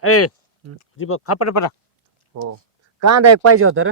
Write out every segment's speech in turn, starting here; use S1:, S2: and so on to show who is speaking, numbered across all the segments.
S1: ए जी बघ खापट पडा
S2: हो कांदा एक पाहिजे होता रे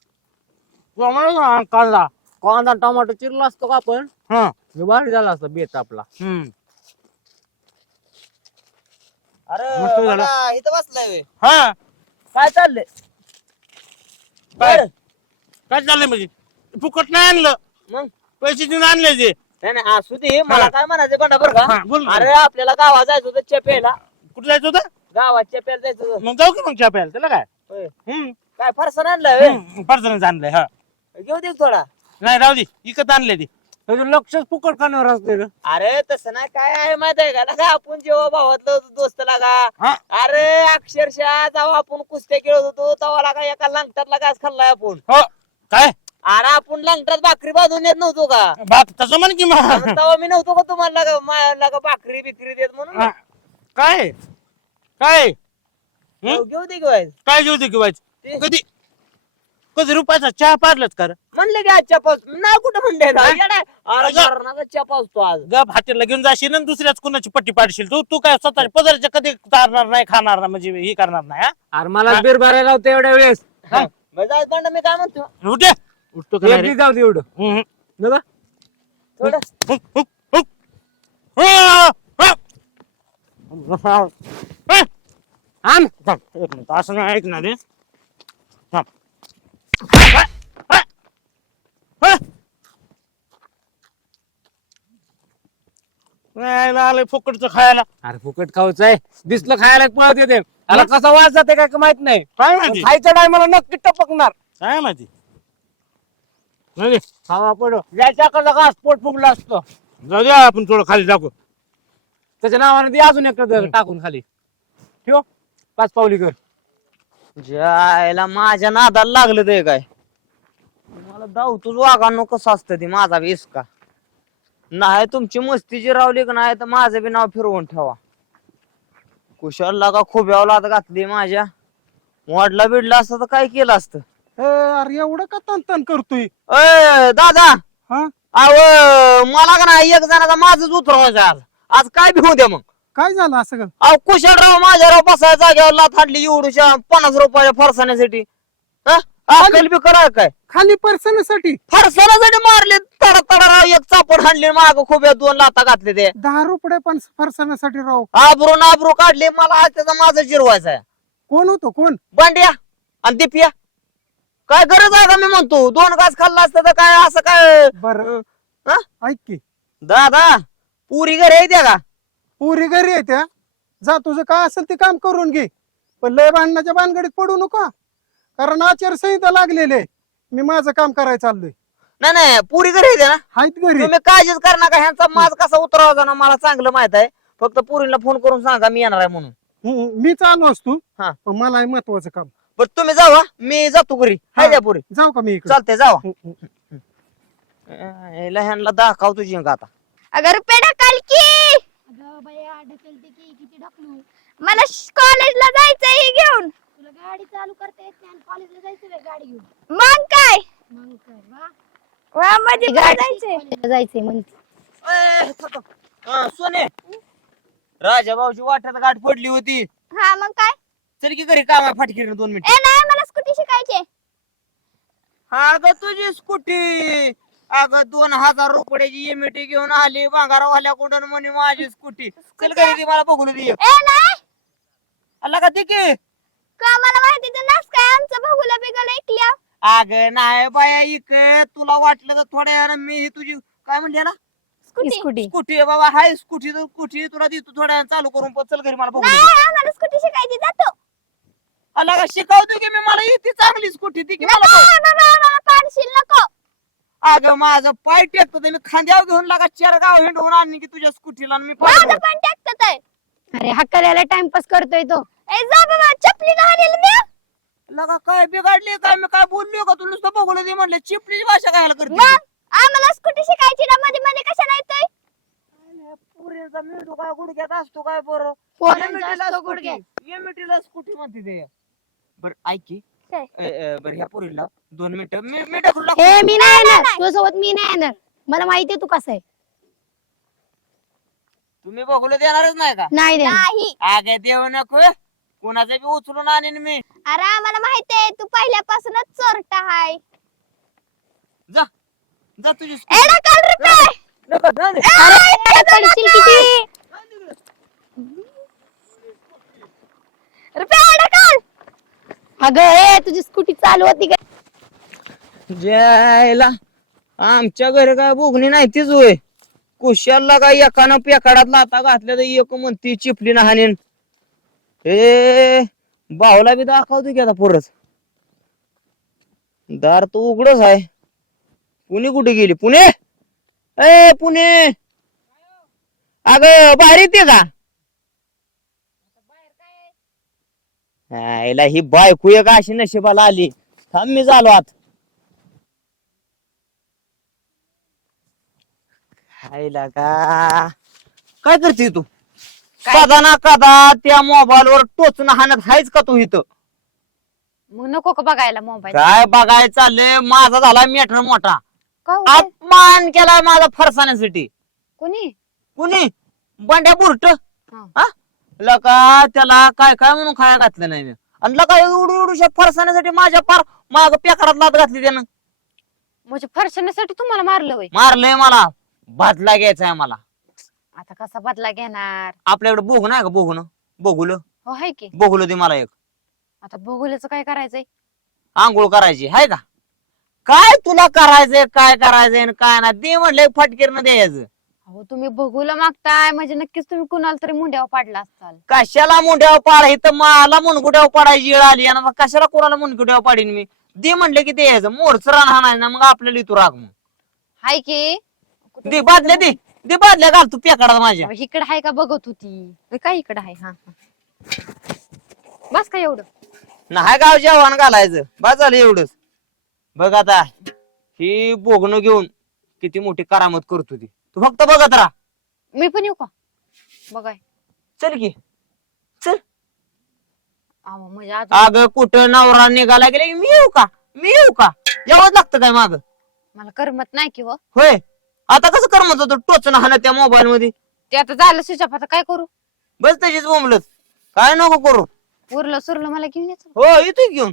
S1: कांदा
S2: कांदा टोमॅटो चिरला असतो का आपण
S1: हा
S2: मी भारी झाला असतो बेत आपला
S3: अरे
S1: मस्त झालं.
S3: बघा, इथं बसलाय व्हय.
S1: हा
S3: काय चाललंय
S1: काय
S3: बरं.
S1: काय चाललंय म्हणजे फुकट नाही आणलं
S3: मग
S1: पैसे देऊन आणले ते
S3: नाही नाही असू दे मला
S1: हा.
S3: काय म्हणायचं बंडा बरं
S1: हा,
S3: का
S1: बोल ना.
S3: अरे आपल्याला गावात जायचं होतं चेप्याला
S1: कुठे जायचं होतं
S3: गावात चेप्याला जायचं होतं
S1: मग जाऊ की मग चहा प्यायला त्याला काय
S3: होय. काय फरसाण आणलाय व्हय?
S1: पर्सनच आणलंय हा
S3: घेऊ दे थोडा
S1: नाही राहू दे इकत आणले ते
S2: त्याचं लक्षच फुकट खाण्यावर असते रे
S3: अरे तसं नाही काय आहे माहित आहे का लगा आपण जेव्हा भावातलं होतो दोस्त लागा
S1: हा.
S3: अरे अक्षरशः जेव्हा आपण कुस्त्या खेळत होतो तेव्हा लागा एका लंगटातला घास खाल्लाय आपण
S1: हो काय
S3: अरे आपण लंगटात भाकरी बांधून येत नव्हतो का
S1: बात तसं म्हण की मग
S3: तेव्हा मी नव्हतो का तुम्हाला लागा भाकरी बिकरी देत म्हणून
S1: हा. काय काय
S3: घेऊ दे घेऊ
S1: काय घेऊ दे किंवा
S3: ते-
S1: कधी कधी रुपयाचा चहा पारलाच कर
S3: म्हणले की आजच्या पाऊस नाही कुठं म्हणले ना.
S1: हा?
S3: येडा. अरे
S1: अगं.
S3: मरणाचा चहा पावतो आज
S1: गप हातीला घेऊन जाशील आणि दुसऱ्याच कुणाची पट्टी पाडशील तू तू काय स्वतःच्या पदरच्या कधी चालणार नाही खाणार नाही म्हणजे हे करणार नाही हा?
S2: अरे मला बीर भरायला होतं एवढ्या वेळेस
S3: मग जाय पण मी काय म्हणतो
S1: उठे उठतो का नाही रे?
S2: एक जाऊ दे एवढं
S1: हम्म.
S2: बघा
S3: थोडं
S1: हुक, हुक, हुक. हा, हा. हा.
S2: आण
S1: थांब, एक मिनिट असं नाही ऐकणार रे थांब. हा, हा. हा. नाही आलंय फुकटचं खायला
S2: अरे फुकट खाऊच आहे दिसलं खायला पळत येते त्याला कसा वास जाते काय का माहित नाही
S1: काय
S2: पण
S1: माहिती
S2: खायच्या टायमाला नक्की टपकणार
S1: काय माहिती नाही
S2: खावा पडो याच्याकडलं का स्पोट फुगला असतो
S1: जाऊ द्या आपण थोडं खाली टाकू
S2: त्याच्या नावाने दे अजून एक टाकून खाली ठेव 5 पावली कर
S3: जायला माझ्या नादाला लागलं ते काय मला धावतोच वागानो कसं असतं ते माझा वेस का नाही तुमची मस्ती जी रावली का नाही तर माझं बी नाव फिरवून ठेवा कुशाल लागा खोब्यावर लात घातली माझ्या वाढला बिडला असतं तर काय केलं असतं
S4: अरे एवढं का तन करतोय
S3: अय दादा
S4: हा
S3: अव मला का नाही एक जणाचा माझच उतरवायचं आज आज काय बी होऊ द्या मग
S4: काय झालं असं का
S3: अहो कुशालराव माझ्याराव बसायच्या जागेवर लाथ हाडली एवढूच्या 50 रुपयाच्या फरसाण्यासाठी अक्कल बी करा काय
S4: खाली पर्सनासाठी
S3: फरसाण्यासाठी मारले तडा तडा राव एक चापड हाणली माग खोब्या 2 लाथा घातले ते
S4: 10 रुपये पण फरसाण्यासाठी राव
S3: आबरू काढले मला आज त्याचा माझा जिरवायचा आहे
S4: कोण होतो कोण
S3: बांड्या आणि दिपिया काय गरज आहे का मी म्हणतो 2 घास खाल्ला असतं तर काय असं काय
S4: बर
S3: हा?
S4: ऐक की
S3: दादा पुरी घरी येते का
S4: पुरी घरी येत्या जा तुझं काय असेल ते काम करून घे पण लय भांडणाच्या भानगडीत पडू नका कारण आचारसंहिता लागलेले मी माझं काम करायला चाललोय
S3: नाही पुरी घरी येते ना
S4: आहेत घरी
S3: तुम्ही काळजीच कर नका ह्यांचा माज कसा उतरावा ना मला चांगलं माहित आहे फक्त पुरीला फोन करून सांगा मी येणार आहे म्हणून
S4: मी चालू असतो
S3: हा.
S4: पण मला आहे महत्वाचं काम
S3: पण तुम्ही जावा मी जातो घरी हाय द्या पुरी
S4: जाऊ का मी इकडे
S3: चालते जावा ह्यांना दाखव तुझी आता
S5: अगं रुपये ढकल की अगं बाया ढकलते की किती ढकलू मला कॉलेजला जायचंय हे घेऊन तुला गाडी चालू करता येत नाही आणि कॉलेजला जायचंय गाडी घेऊन मग काय वा मध्ये जायचंय म्हणते
S3: सोने राजा भाऊची वाट्यात गाठ पडली होती
S5: हा मग काय
S3: चल की घरी काम आहे फाटकी 2 मिनिट
S5: ए नाही मला स्कूटी शिकायची
S3: हा ग तुझी स्कूटी अगं 2000 रुपयाची एमटी घेऊन आली भांगारावाल्या कुठून म्हणे माझी स्कूटी चल घरी ती मला बघून दे
S5: ए नाही
S3: आला का ते की
S5: का मला माहिती तर नस काय आमचं बघूला बिगल ऐकल्या
S3: अगं नाही बाया इक तुला वाटलं तर थोड्या वेळानं मी ही तुझी काय म्हणले ना
S5: स्कूटी
S3: स्कूटी बाबा हाय स्कूटी तर स्कूटी तुला देतो थोड्या वेळानं चालू करून पण चल घरी मला बघून
S5: नाही
S3: दे
S5: आम्हाला स्कूटी शिकायची जातो
S3: आला का शिकवतो की मी मला येते चांगली स्कूटी ती की
S5: नको
S3: मला बघ.
S5: बाबा मला पाडशील नको
S3: अगं माझं पाय टेकतो ते मी खांद्यावर घेऊन लागा 4 गाव हिंडवून आणली की तुझ्या स्कूटीला आणि मी
S5: माझं
S3: पाय
S5: पण टाकतात आहे अरे हक्काल्याला टाइमपास करतोय तो ए जा बाबा चपली घालेल मी
S3: लगा काय बिघडली काय मी काय बोललो का तू नुसतं बघून दे म्हणलं चिपलीची भाषा काय करते
S5: मग आम्हाला स्कूटी शिकायची ना मध्ये मध्ये कशाला येतोय
S3: पुरीचा मेंदू काय गुडघ्यात असतो काय बरं
S5: पोरांचा असतो गुडघ्यात.
S3: एमटीला स्कूटी म्हणते ते बर ऐक की
S5: काय?
S3: बर ह्या पुरीला 2 मिनिटं मी टाकून लागतो.
S5: हे मी नाही येणार तुझ्यासोबत मी नाही येणार मला माहितीये तू कसं आहे
S3: तुम्ही बघूला देणारच नाही का
S5: नाही देणार
S3: आगे देऊ नको कोणाचा बी उचलून आणीन मी.
S5: अरे आम्हाला माहित आहे तू पहिल्यापासूनच चोरटा हाय.
S3: जा जा तुझी
S5: ए ढकल रुपये.
S3: नको, जा रे.
S5: अरे पडशील किती. रुपये ढकल. अगं ए तुझी स्कूटी चालू होती का?
S3: जायला आमच्या घरी काय बोगणी नाही तीच होय. कुशाला काय एकानं पेकाडात लाता घातल्या तर एक म्हणती चिपली ना हाणीन. ए भाऊला बी दाखवतो की आता परत. दार तो उघडच आहे. पुणे कुठे गेली? पुणे ए पुणे अग बाहेर येते का? यायला ही बायको एक अशी नशिबाला आली. थांब मी झालो आत. हायला का काय करते तू? कदा ना कदा त्या मोबाईल वर टोचून हाणत हायच का तू इथं?
S5: मग नको का बघायला मोबाईल?
S3: काय बघाय चाललंय? माझा झाला मॅटर मोठा.
S5: का होतंय?
S3: अपमान केलाय माझा फरसाण्यासाठी.
S5: कोणी?
S3: कुणी? बंड्या बुरट.
S5: हा.
S3: लका त्याला काय काय म्हणून खाया घातलं नाही मी. आणि लका एवढ्या फरसाण्यासाठी माझ्या पार माग पेकडात लात घातली त्यानं.
S5: म्हणजे फरशण्यासाठी तुम्हाला मारलं होय?
S3: मारलंय मला. बदला घ्यायचाय मला.
S5: आता कसा बदला घेणार?
S3: आपल्याकडे बोगणं आहे का? बोगणं बोगुलं
S5: हो हाय की.
S3: बोगुलं दे मला एक.
S5: आता भोगोल्याचं काय करायचंय?
S3: आंघोळ करायची हाय का? काय तुला करायचंय काय करायचंय आणि काय ना दे म्हणलं फटकीरनं द्यायचं.
S5: अहो तुम्ही भोगोला मागताय म्हणजे नक्कीच तुम्ही कुणाला तरी मुंड्यावर पाडला असताल.
S3: कशाला मुंड्यावर पाड? इथं मला मुनगुट्यावर पाडायची वेळ आली आणि मग कशाला कोणाला मुनगुट्यावर पाडीन मी? दे म्हणलं की द्यायचं. मोरचं राहणार नाही ना मग आपल्याला इथं राग. मग
S5: हाय की.
S3: दे बादल्या दे. दे बादल्या घाल तू पेकाडात माझ्या.
S5: इकडे हाय का बघत होती काय? इकडे हाय. हा बस का एवढं?
S3: नाही गाव जेवण घालायचं. बस झालं एवढंच. बघ आता ही बोगणं घेऊन किती मोठी करामत करतो ती. तू फक्त बघत राहा.
S5: मी पण येऊ का बघाय?
S3: चल की चल.
S5: अहो म्हणजे अजून
S3: अगं कुठं नवरा निघाला गेले मी येऊ का? मी येऊ का? यावंच लागतं काय माग?
S5: मला करमत नाही की.
S3: होय आता कसं करमत होतं टोचून हाणं त्या मोबाईल मध्ये?
S5: ते आता झालं स्विच ऑफ. आता काय करू?
S3: बस तशीच बोंबलत. काय नको करू.
S5: उरलं सुरलं मला घेऊन यायचं.
S3: हो येतोय घेऊन.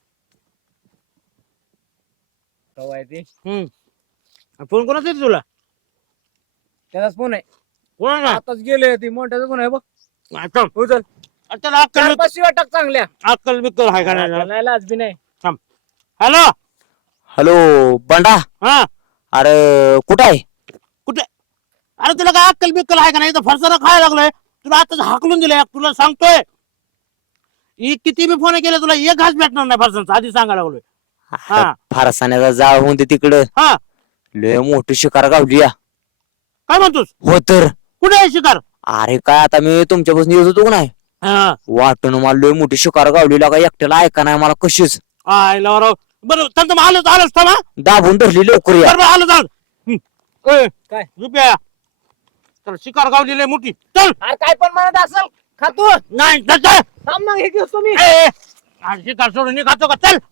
S1: फोन कोणाचा येतो तुला?
S2: त्याचाच फोन आहे.
S1: कोणाला?
S2: आताच गेले ती मोठ्याचा फोन आहे बघ.
S1: आता
S2: उचल.
S1: त्याला अक्कल
S2: 4-5 शिव्या टाक चांगल्या.
S1: अक्कल बिक्कल हाय का नाही?
S2: नाही लाज बी नाही.
S1: हॅलो
S3: हॅलो बंडा.
S1: हा
S3: अरे कुठं आहे?
S1: कुठे? अरे तुला काय अक्कल बिक्कल आहे का नाही? फरसाना खायला लागलोय. तुला आता हाकलून दिलंय. तुला सांगतोय ही किती बी फोन केले तुला एक घास भेटणार नाही फरसांचा. आधी सांगायला लागलोय. हा.
S3: फारसाण्याचा जाळ म्हणते तिकडं.
S1: हा
S3: लय मोठी शिकार गावली या.
S1: काय म्हणतोस?
S3: हो तर.
S1: कुठे आहे शिकार?
S3: अरे काय आता मी तुमच्यापासून येत होतो का नाही
S1: हा
S3: वाटून मला लय मोठी शिकार गावली का एकट्याला ऐका नाही मला कशीच.
S1: आयला राव. बरं चल तर आलोच आलोच थांबा.
S3: दाबून धरली लवकर या.
S1: बरं आलो चाल.
S2: काय?
S1: रुपया चल शिकार गावलेली आहे मोठी. चल.
S2: अरे काय पण म्हणत असेल खातो.
S1: नाही चल चल.
S2: थांब मग हे घेतो मी.
S1: अरे शिकार सोडून निघातो का? चल.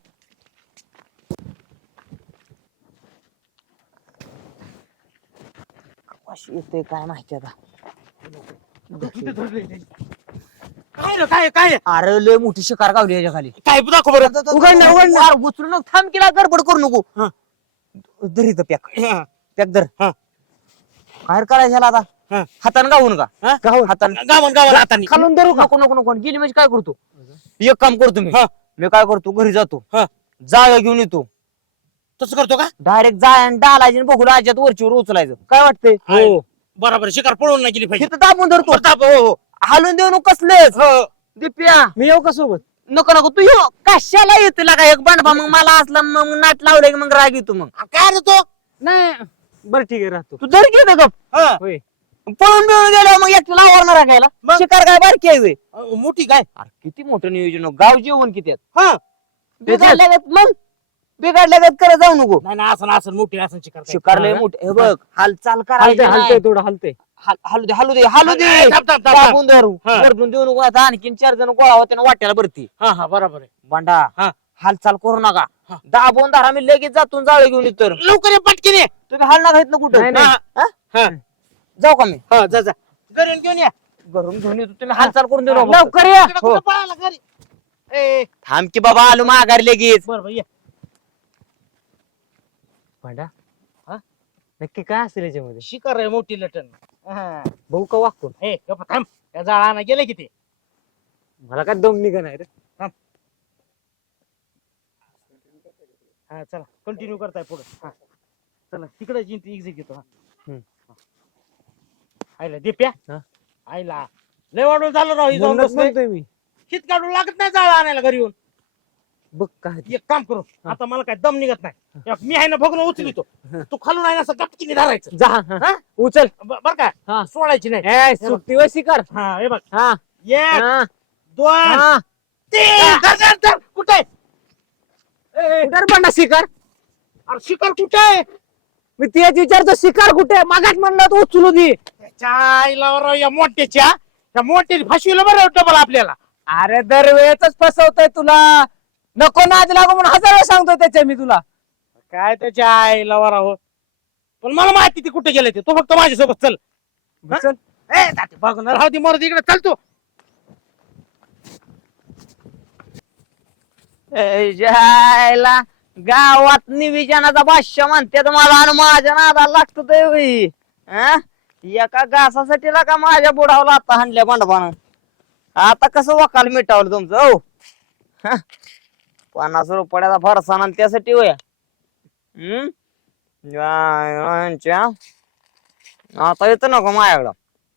S3: कशी येते काय माहिती आता.
S1: काय रे, काय काय
S3: अरे लय मोठी शिकार गावली याच्या खाली.
S1: काय दाखव बरं.
S3: उघडणार उघडणार उचलून थांब केला गडबड करू नको.
S1: हा.
S3: धर इथं पॅक
S1: हा.
S3: पॅक धर.
S1: हा.
S3: बाहेर करायचं ह्याला आता.
S1: हा.
S3: हातानं गावून का?
S1: हा?
S3: गावून हातानं
S1: गावन गावन हाताने.
S3: खालून धरू नको नको नको गेली म्हणजे काय करतो? एक काम करतो मी.
S1: हा.
S3: मी काय करतो घरी जातो.
S1: हा.
S3: जाळ घेऊन येतो.
S1: तसं करतो का?
S3: डायरेक्ट जाळ आणि डालायची बघू राज्यात वरचीवर उचलायचं. काय वाटतंय?
S1: हो बरोबर शिकार पळून नाही गेली पाहिजे.
S3: तिथं दाबून धरतो.
S1: हो हो
S3: हालून देऊ नको कसलेच. दिप्या
S2: मी येऊ का सोबत?
S3: नको नको तू येऊ कशाला येते का एक बंडबा मग मला असला मग नाट लावलं की मग राग येतो. मग
S1: काय रे तो?
S2: नाही बरं ठीक आहे राहतो.
S3: तू धर घेते गप.
S1: हा.
S2: होय.
S3: पळून मिळून गेलो मग एकट्याला आवडणार खायला.
S1: मग?
S3: शिकार काय बारकी आहे व्हय?
S1: मोठी काय?
S3: अरे किती मोठं नियोजन हो. गाव जेवण किती आहेत.
S1: हा
S3: बिघडल्यागत मग बिघडल्यागत करत जाऊ नको.
S1: नाही नाही असं असं मोठी असं शिकार काय?
S3: शिकार लय मोठे हे बघ हालचाल
S2: हलते
S3: करायची
S2: हलते
S3: नाही.
S2: थोडं हलते.
S3: हालू दे हालू दे हालू दे.
S1: थांब, थांब, थांब,
S3: दाबून धरू
S1: हा.
S3: गरजून देऊ नको. आता आणखीन 4 जण गोळा होते ना वाट्याला भरती.
S1: हा हा बरोबर आहे.
S3: बंडा
S1: हा.
S3: हालचाल करू नका.
S1: हा.
S3: दाबून धरा मी लगेच जातून जाळ घेऊन येतो.
S1: लवकर ये पटकीने ये.
S3: तुम्ही हाल ना घेत ना कुठं?
S2: नाही, नाही.
S3: हा?
S1: हा
S3: जाऊ का मी?
S1: हा जा जा घरून घेऊन या.
S3: घरून घेऊन येतो तुम्ही हालचाल करून देऊ नका.
S2: लवकर या.
S1: तिकडे कुठं पळाला घरी ए
S3: थांब की बाबा आलो माघारी लगेच.
S1: बरं ये
S2: भांडा हा नक्की काय असेल याच्यामध्ये
S1: शिकार आहे मोठी लटन हा.
S2: भाऊ का वाकून
S1: ए गप्प थांब त्या जाळानं गेले किती
S2: मला काय दम निघा नाही रे
S1: हा चला कंटिन्यू करताय पुढे हा चला तिकडे एक्झिट घेतो हा
S2: हम्म.
S1: आईला दिप्या
S2: हा?
S1: आईला लय वाढून झालं राव ही जाऊन
S2: म्हणूनच
S1: बसलोय.
S2: म्हणतोय मी
S1: हित काढून लागत नाही जाळा आणायला घरी येऊन
S2: बघ काय ते.
S1: एक काम करू आता मला काय दम निघत नाही मी आहे ना बघून उचलितो तू खालून आहे ना असं गपकीने धरायचं
S2: जा हा.
S1: हा?
S2: उचल
S1: बर का
S2: हा.
S1: सोडायची नाही
S2: ए सुट्टीवर शिकार
S1: हा हे बघ
S2: हा
S1: एक
S2: हा
S1: दोन
S2: हा
S1: तीन धर. कुठे आहे?
S2: कुठे भांडा शिकार
S1: अरे शिकार कुठे आहे
S2: मी तेच विचारतो शिकार कुठे मागात म्हणलं तू उचलू दे
S1: त्याच्या आईला राव या मोठ्याची फाशीला बरं डबल आपल्याला
S2: अरे दरवेळेच फसवतोय तुला नको नाद लागू म्हणून 1000 वेळा सांगतोय त्याच्या मी तुला
S1: काय त्याच्या आईला राव पण मला माहिती ती कुठे गेले ते तू फक्त माझ्यासोबत चल हा?
S2: चल
S1: ए जाते बघणार राहू दे मरद इकडे चल तू
S3: ए, जायला गावात निविजनाचा बादशाह म्हणते मला आणि माझ्या नादाला लागतो ते होई. हा? एका घासासाठी का माझ्या बुडावला आता हाणल्या भांडपानं आता कसं वकाल मिटावलं तुमचं हो 50 रुपयाचा फरसाण आणि त्यासाठी होय आता येतं नको माझ्याकडं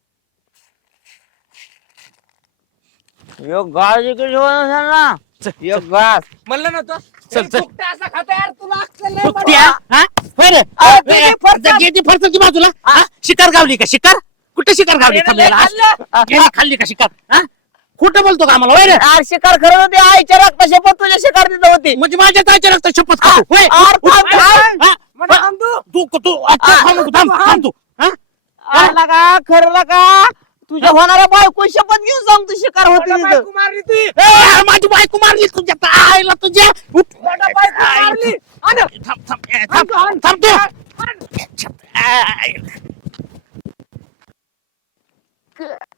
S3: एक घास इकडे ना एक घास
S2: म्हणलं ना तो
S1: चल, चल.
S2: असा खातो यार तुला अक्कल नाही
S1: कुठ्या?
S2: बाबा.
S1: हा? होय रे?
S3: अरे, ते फरसाण.
S1: गेली फरसाणची बाजूला हा? शिकार गावली का शिकार कुठे शिकार गावली
S2: यानं
S1: थांबलेला?
S2: लय खाल्लं.
S1: गेली खाल्ली का शिकार हा? खोटं बोलतो का आम्हाला होय रे
S3: यार शिकार खरं होते आईच्या रक्ता शपथ तुझ्या शिकार दिलं होती
S1: म्हणजे माझ्या ताईच्या रक्त शपथ खातो होय
S3: आर थांब, थांब.
S1: हा?
S2: म्हणा आमदू.
S1: तू आता थांब नको, थांब तू हा?
S3: आला का खरं का तुझ्या होणाऱ्या बायको शपथ घेऊन सांग तू शिकार होती
S2: मोठा
S3: तिथं.
S2: बायको मारली ती
S1: ए, माझी बायको मारली तुझ्या आईला तुझ्या
S2: मोठा बायको मारली आण.
S1: थांब तू